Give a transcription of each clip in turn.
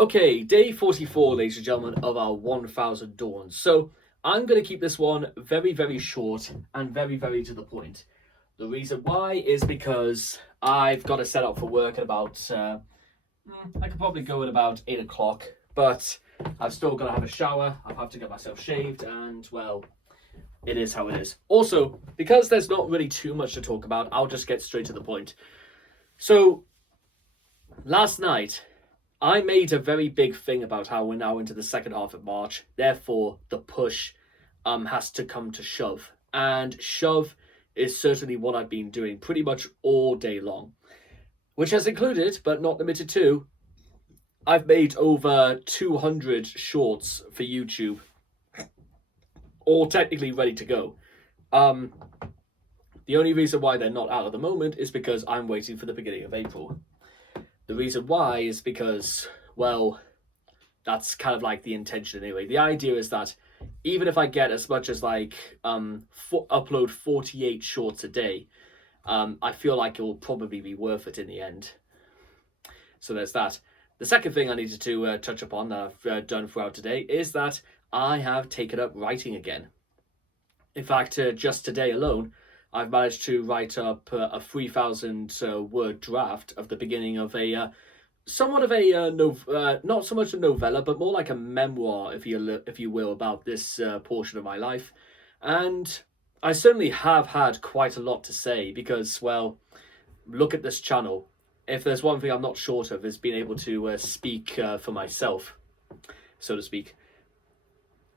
Okay, day 44, ladies and gentlemen, of our 1000 Dawns. So I'm going to keep this one very, very short and very, very to the point. The reason why is because I've got to set up for work at about, I could probably go at about 8 o'clock, but I've still got to have a shower, I have to get myself shaved, and well, it is how it is. Also, because there's not really too much to talk about, I'll just get straight to the point. So, last night, I made a very big thing about how we're now into the second half of March. Therefore, the push has to come to shove. And shove is certainly what I've been doing pretty much all day long, which has included, but not limited to, I've made over 200 shorts for YouTube, all technically ready to go. The only reason why they're not out at the moment is because I'm waiting for the beginning of April. The reason why is because, well, that's kind of like the intention anyway. The idea is that even if I get as much as like upload 48 shorts a day, I feel like it will probably be worth it in the end. So there's that. The second thing I needed to touch upon that I've done throughout today is that I have taken up writing again. In fact, just today alone, I've managed to write up a 3,000 word draft of the beginning of a somewhat of a not so much a novella, but more like a memoir, if you will, about this portion of my life. And I certainly have had quite a lot to say because, well, look at this channel. If there's one thing I'm not short of, is being able to speak for myself, so to speak.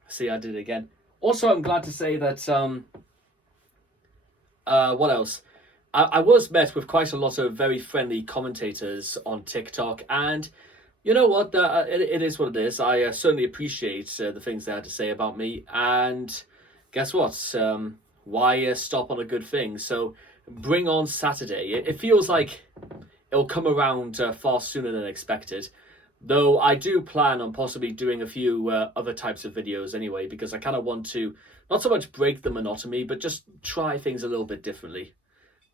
See, I did it again. Also, I'm glad to say that. What else? I was met with quite a lot of very friendly commentators on TikTok, and you know what? It is what it is. I certainly appreciate the things they had to say about me, and guess what? Why stop on a good thing? So bring on Saturday. It feels like it'll come around far sooner than expected. Though I do plan on possibly doing a few other types of videos anyway, because I kind of want to not so much break the monotony, but just try things a little bit differently.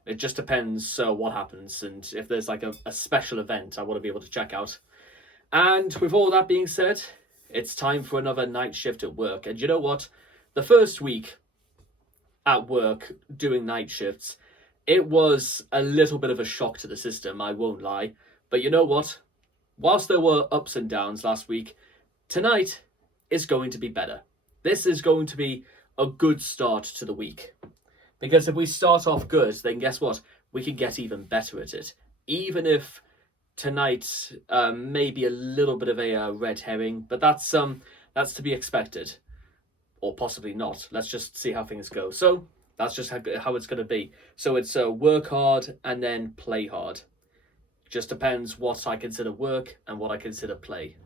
It just depends what happens, and if there's like a special event I want to be able to check out. And with all that being said, it's time for another night shift at work. And you know what? The first week at work doing night shifts, it was a little bit of a shock to the system, I won't lie. But you know what? Whilst there were ups and downs last week, tonight is going to be better. This is going to be a good start to the week. Because if we start off good, then guess what? We can get even better at it. Even if tonight may be a little bit of a red herring, but that's to be expected. Or possibly not. Let's just see how things go. So that's just how it's going to be. So it's work hard and then play hard. Just depends what I consider work and what I consider play.